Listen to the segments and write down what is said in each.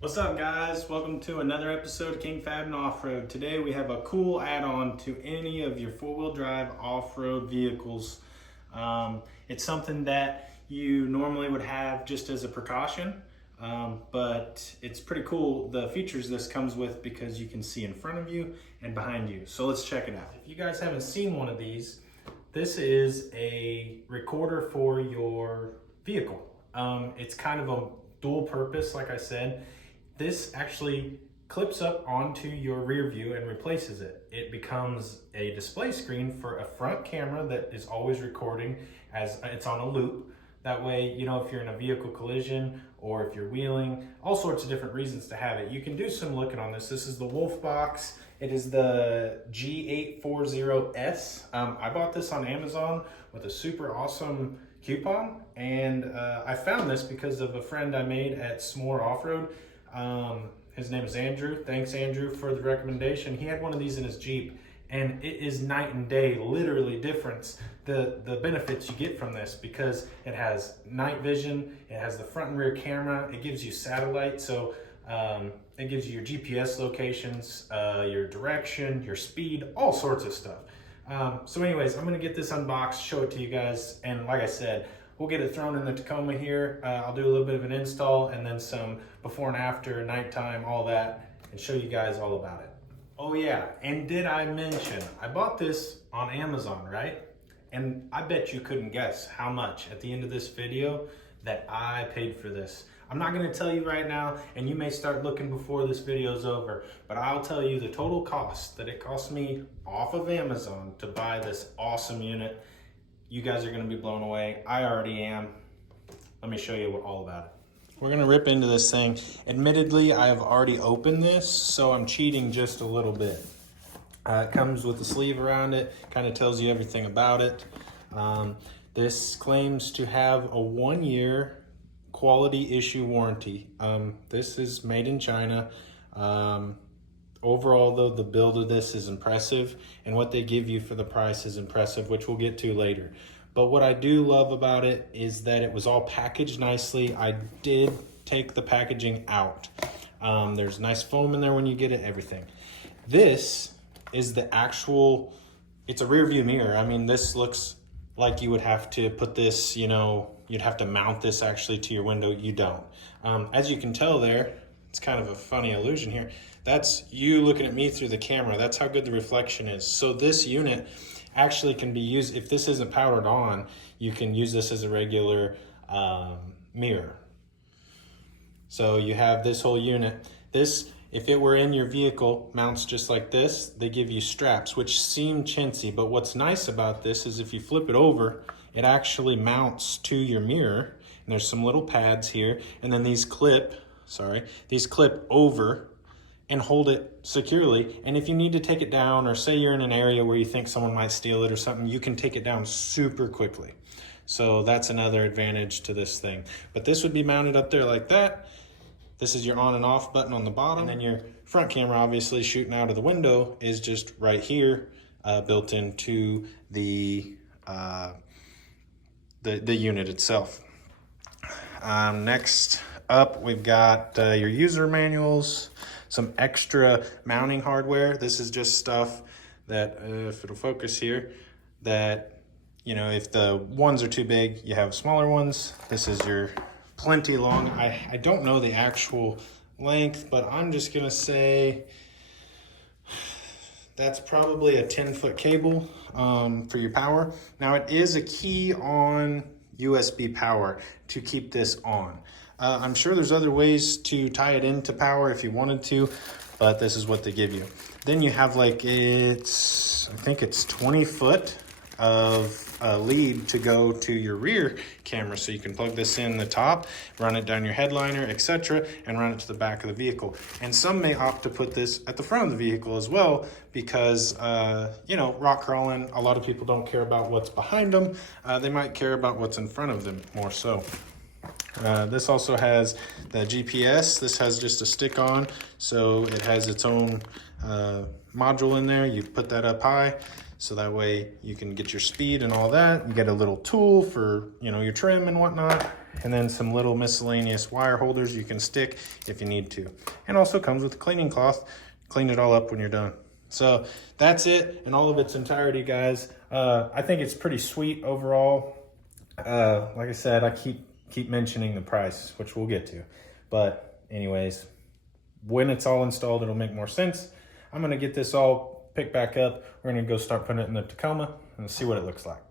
What's up, guys? Welcome to another episode of King Fab and Offroad. Today we have a cool add-on to any of your four-wheel drive off-road vehicles. It's something that you normally would have just as a precaution, but it's pretty cool the features this comes with because you can see in front of you and behind you. So let's check it out. If you guys haven't seen one of these, this is a recorder for your vehicle. It's kind of a dual purpose, like I said. This actually clips up onto your rear view and replaces it. It becomes a display screen for a front camera that is always recording as it's on a loop. That way, you know, if you're in a vehicle collision or if you're wheeling, all sorts of different reasons to have it. You can do some looking on this. This is the WolfBox. It is the G840S. I bought this on Amazon with a super awesome coupon, and I found this because of a friend I made at S'more Offroad. His name is Andrew. Thanks, Andrew, for the recommendation. He had one of these in his Jeep, and it is night and day, literally difference, the benefits you get from this, because it has night vision, it has the front and rear camera, it gives you satellite, so it gives you your GPS locations, your direction, your speed, all sorts of stuff. So anyways, I'm gonna get this unboxed, show it to you guys, and like I said, we'll get it thrown in the Tacoma here. I'll do a little bit of an install and then some before and after, nighttime, all that, and show you guys all about it. Oh yeah, and did I mention, I bought this on Amazon, right? And I bet you couldn't guess how much at the end of this video that I paid for this. I'm not gonna tell you right now, and you may start looking before this video's over, but I'll tell you the total cost that it cost me off of Amazon to buy this awesome unit. You guys are gonna be blown away. I already am. Let me show you all about it. We're gonna rip into this thing. Admittedly, I have already opened this, so I'm cheating just a little bit. It comes with a sleeve around it, kind of tells you everything about it. This claims to have a 1-year quality issue warranty. This is made in China. Overall, though, the build of this is impressive, and what they give you for the price is impressive, which we'll get to later. But what I do love about it is that it was all packaged nicely. I did take the packaging out. There's nice foam in there when you get it, everything. This is the actual, it's a rear view mirror. I mean, this looks like you would have to put this, you know, you'd have to mount this actually to your window. You don't. As you can tell there, it's kind of a funny illusion here. That's you looking at me through the camera. That's how good the reflection is. So this unit actually can be used, if this isn't powered on, you can use this as a regular mirror. So you have this whole unit. This, if it were in your vehicle, mounts just like this. They give you straps, which seem chintzy, but what's nice about this is if you flip it over, it actually mounts to your mirror. And there's some little pads here, and then these clip over and hold it securely. And if you need to take it down, or say you're in an area where you think someone might steal it or something, you can take it down super quickly. So that's another advantage to this thing. But this would be mounted up there like that. This is your on and off button on the bottom. And then your front camera, obviously shooting out of the window, is just right here, built into the unit itself. Next up, we've got your user manuals, some extra mounting hardware. This is just stuff that, if it'll focus here, that, you know, if the ones are too big, you have smaller ones. This is your plenty long. I don't know the actual length, but I'm just gonna say that's probably a 10-foot cable for your power. Now it is a key on USB power to keep this on. I'm sure there's other ways to tie it into power if you wanted to, but this is what they give you. Then you have like, I think it's 20 foot of lead to go to your rear camera. So you can plug this in the top, run it down your headliner, etc., and run it to the back of the vehicle. And some may opt to put this at the front of the vehicle as well, because, you know, rock crawling, a lot of people don't care about what's behind them. They might care about what's in front of them more so. This also has the GPS. This has just a stick on, so it has its own module in there. You put that up high, So that way you can get your speed and all that. You get a little tool for, you know, your trim and whatnot. And then some little miscellaneous wire holders you can stick if you need to. And also comes with a cleaning cloth. Clean it all up when you're done. So that's it in all of its entirety, guys. I think it's pretty sweet overall. Like I said, I keep mentioning the price, which we'll get to. But anyways, when it's all installed, it'll make more sense. I'm gonna get this all picked back up. We're gonna go start putting it in the Tacoma and see what it looks like.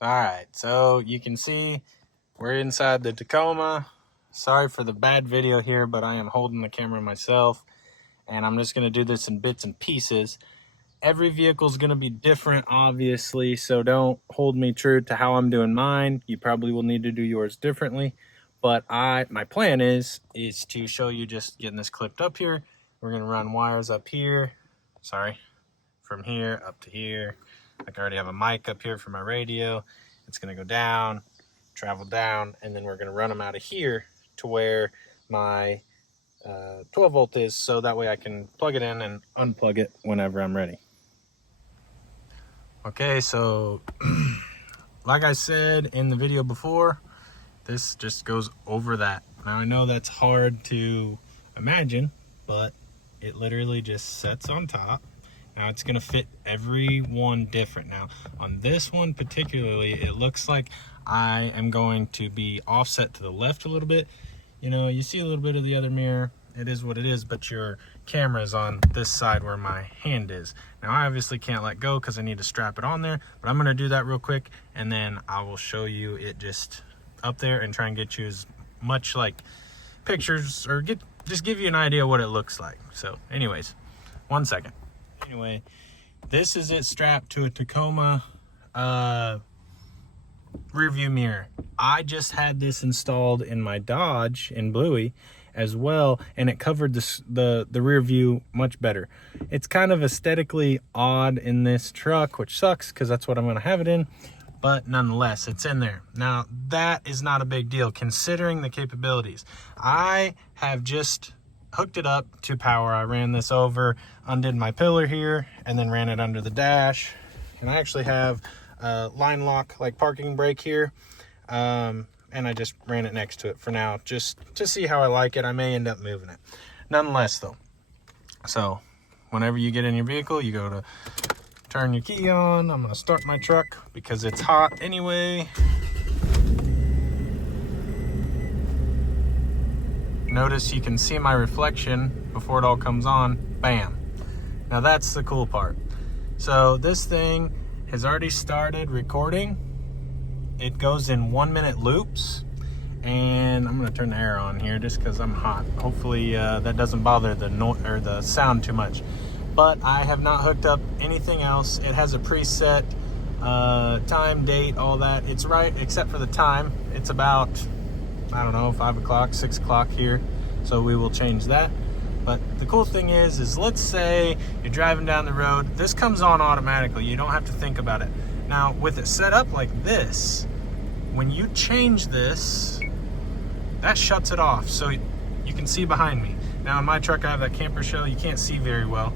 All right, so you can see we're inside the Tacoma. Sorry for the bad video here, but I am holding the camera myself, and I'm just gonna do this in bits and pieces. Every vehicle is gonna be different, obviously, so don't hold me true to how I'm doing mine. You probably will need to do yours differently. But my plan is to show you just getting this clipped up here. We're gonna run wires up here, from here up to here. Like I already have a mic up here for my radio. It's gonna go down, travel down, and then we're gonna run them out of here to where my 12 volt is, so that way I can plug it in and unplug it whenever I'm ready. Okay, so like I said in the video before, this just goes over that. Now I know that's hard to imagine, but it literally just sets on top. Now it's gonna fit every one different. Now on this one particularly, it looks like I am going to be offset to the left a little bit. You know, you see a little bit of the other mirror. It is what it is, but your camera is on this side where my hand is. Now I obviously can't let go because I need to strap it on there, but I'm gonna do that real quick and then I will show you it just up there and try and get you as much like pictures or just give you an idea what it looks like. So anyways, 1 second. Anyway, this is it strapped to a Tacoma rear view mirror. I just had this installed in my Dodge in Bluey as well, and it covered the rear view much better. It's kind of aesthetically odd in this truck, which sucks because that's what I'm going to have it in, but nonetheless it's in there. Now that is not a big deal considering the capabilities. I have just hooked it up to power. I ran this over, undid my pillar here, and then ran it under the dash. And I actually have a line lock like parking brake here, and I just ran it next to it for now just to see how I like it. I may end up moving it nonetheless though. So whenever you get in your vehicle, you go to turn your key on. I'm gonna start my truck because it's hot anyway. Notice you can see my reflection before it all comes on. Bam. Now that's the cool part. So this thing has already started recording. It goes in 1 minute loops, and I'm gonna turn the air on here just because I'm hot. Hopefully that doesn't bother the sound too much. But I have not hooked up anything else. It has a preset time, date, all that. It's right except for the time. It's about, I don't know, 5 o'clock, 6 o'clock here. So we will change that. But the cool thing is let's say you're driving down the road. This comes on automatically. You don't have to think about it. Now with it set up like this, when you change this, that shuts it off. So you can see behind me. Now in my truck, I have that camper shell. You can't see very well,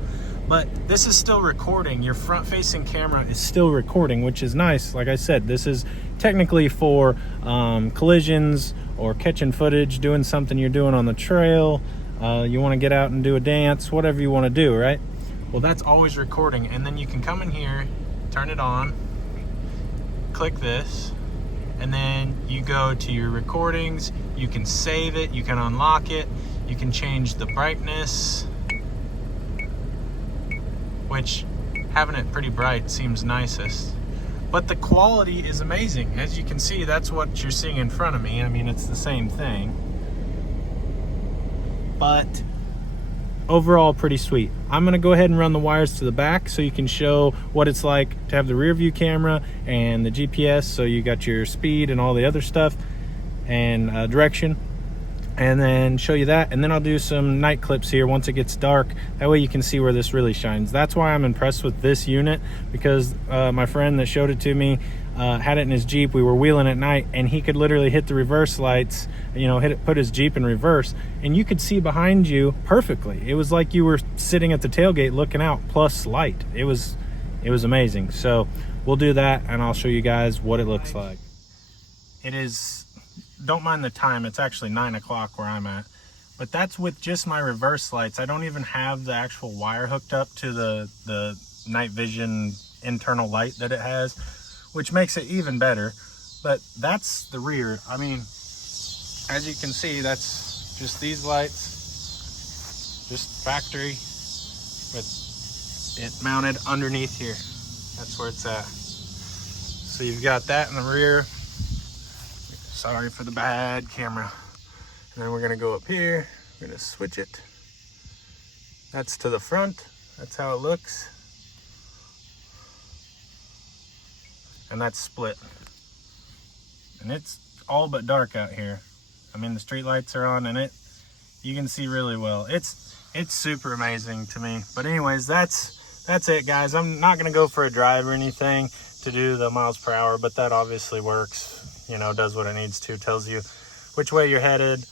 but this is still recording. Your front facing camera is still recording, which is nice. Like I said, this is technically for collisions or catching footage, doing something you're doing on the trail. You want to get out and do a dance, whatever you want to do, right? Well, that's always recording. And then you can come in here, turn it on, click this, and then you go to your recordings. You can save it, you can unlock it, you can change the brightness, which having it pretty bright seems nicest. But the quality is amazing. As you can see, that's what you're seeing in front of me. I mean, it's the same thing. But overall, pretty sweet. I'm gonna go ahead and run the wires to the back so you can show what it's like to have the rear view camera and the GPS, so you got your speed and all the other stuff and direction, and then show you that. And then I'll do some night clips here once it gets dark. That way you can see where this really shines. That's why I'm impressed with this unit, because my friend that showed it to me had it in his Jeep. We were wheeling at night and he could literally hit the reverse lights, you know, put his Jeep in reverse, and you could see behind you perfectly. It was like you were sitting at the tailgate looking out, plus light. It was it was amazing. So we'll do that and I'll show you guys what it looks like. It is, don't mind the time, it's actually 9 o'clock where I'm at, but that's with just my reverse lights. I don't even have the actual wire hooked up to the night vision internal light that it has, which makes it even better. But that's the rear. I mean, as you can see, that's just these lights, just factory, with it mounted underneath here. That's where it's at. So you've got that in the rear. Sorry for the bad camera. And then we're gonna go up here, we're gonna switch it. That's to the front, that's how it looks. And that's split. And it's all but dark out here. I mean, the street lights are on and you can see really well. It's super amazing to me. But anyways, that's it, guys. I'm not gonna go for a drive or anything to do the miles per hour, but that obviously works, you know, does what it needs to, tells you which way you're headed,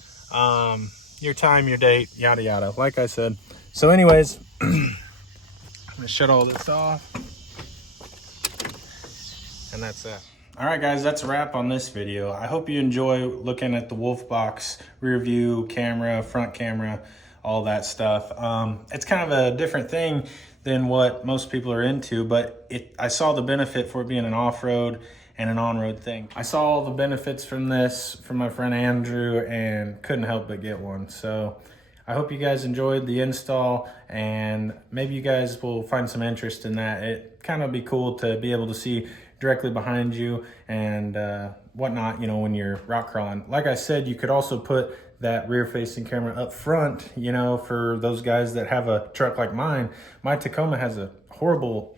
your time, your date, yada yada, like I said. So anyways, I'm gonna shut all this off, and that's it. All right, guys, that's a wrap on this video. I hope you enjoy looking at the WolfBox rear view camera, front camera, all that stuff. It's kind of a different thing than what most people are into, but I saw the benefit for it being an off-road and an on-road thing. I saw all the benefits from this from my friend Andrew and couldn't help but get one. So I hope you guys enjoyed the install, and maybe you guys will find some interest in that. It kind of be cool to be able to see directly behind you and whatnot, you know, when you're rock crawling. Like I said, you could also put that rear facing camera up front, you know, for those guys that have a truck like mine. My Tacoma has a horrible,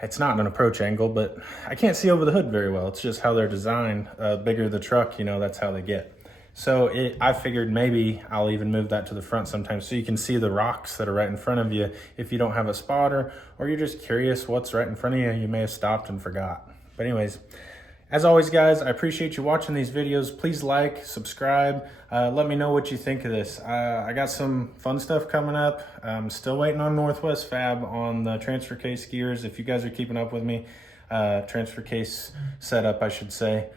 it's not an approach angle, but I can't see over the hood very well. It's just how they're designed. Bigger the truck, you know, that's how they get. So I figured maybe I'll even move that to the front sometimes so you can see the rocks that are right in front of you if you don't have a spotter, or you're just curious what's right in front of you. You may have stopped and forgot. But anyways, as always, guys, I appreciate you watching these videos. Please like, subscribe. Let me know what you think of this. I got some fun stuff coming up. I'm still waiting on Northwest Fab on the transfer case gears. If you guys are keeping up with me, transfer case setup, I should say.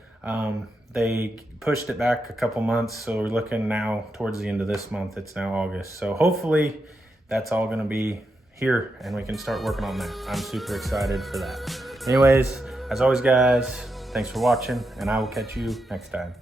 They pushed it back a couple months, so we're looking now towards the end of this month. It's now August. So hopefully that's all gonna be here and we can start working on that. I'm super excited for that. Anyways, as always, guys, thanks for watching, and I will catch you next time.